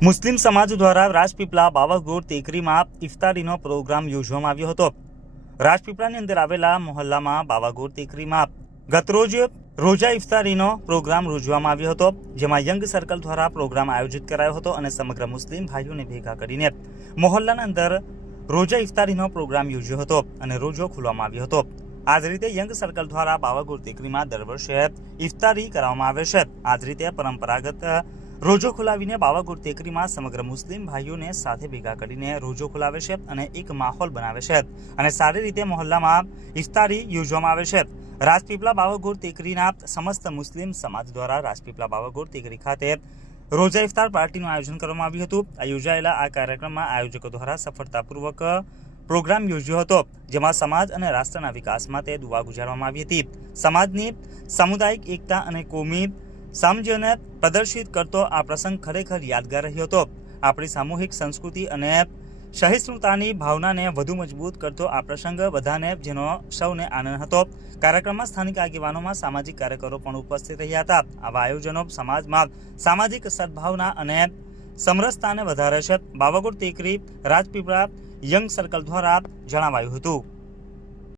મુસ્લિમ સમાજ દ્વારા રાજપીપળા બાવાગોર ટેકરીમાં ઇફતારીનો પ્રોગ્રામ યોજવામાં આવ્યો હતો. રાજપીપળાની અંદર આવેલા મોહલ્લામાં બાવાગોર ટેકરીમાં ગતરોજ રોજા ઇફતારીનો પ્રોગ્રામ યોજવામાં આવ્યો હતો, જેમાં યંગ સર્કલ દ્વારા પ્રોગ્રામ આયોજિત કરાયો હતો અને સમગ્ર મુસ્લિમ ભાઈઓને ભેગા કરીને મોહલ્લાના અંદર રોજા ઇફતારીનો પ્રોગ્રામ યોજ્યો હતો અને રોજો ખોલવામાં આવ્યો હતો. આ જ રીતે યંગ સર્કલ દ્વારા બાવાગોર ટેકરીમાં દર વર્ષે ઇફતારી કરવામાં આવે છે. આ જ રીતે પરંપરાગત રોજો ખોલાવીને બાવાગુર ટેકરીમાં સમગ્ર મુસ્લિમ ભાઈઓને સાથે ભેગા કરીને રોજો ખોલાવે છે અને એક માહોલ બનાવે છે. અને સારી રીતે મહોલ્લામાં ઇફતારી યોજવામાં આવે છે. રાજપીપળા બાવાગુર ટેકરીના સમસ્ત મુસ્લિમ સમાજ દ્વારા રાજપીપળા બાવાગુર ટેકરી ખાતે રોજા ઇફતાર પાર્ટીનું આયોજન કરવામાં આવ્યું હતું. આ યોજાયેલા આ કાર્યક્રમમાં આયોજકો દ્વારા સફળતાપૂર્વક પ્રોગ્રામ યોજ્યો હતો, જેમાં સમાજ અને રાષ્ટ્રના વિકાસ માટે દુવા ગુજારવામાં આવી હતી. સમાજની સામુદાયિક એકતા અને કોમી સમજને પ્રદર્શિત કરતો આ પ્રસંગ ખરેખર યાદગાર રહ્યો હતો. આપણી સામૂહિક સંસ્કૃતિ અને સહિષ્ણુતાની ભાવનાને વધુ મજબૂત કરતો આ પ્રસંગ બધાને જેનો સૌને આનંદ હતો. કાર્યક્રમમાં સ્થાનિક આગેવાનોમાં સામાજિક કાર્યકરો પણ ઉપસ્થિત રહ્યા હતા. આવા આયોજનો સમાજમાં સામાજિક સદભાવના અને સમરસતાને વધારે છે. બાવાગુડ ટેકરી રાજપીપળા યંગ સર્કલ દ્વારા જણાવાયું હતું.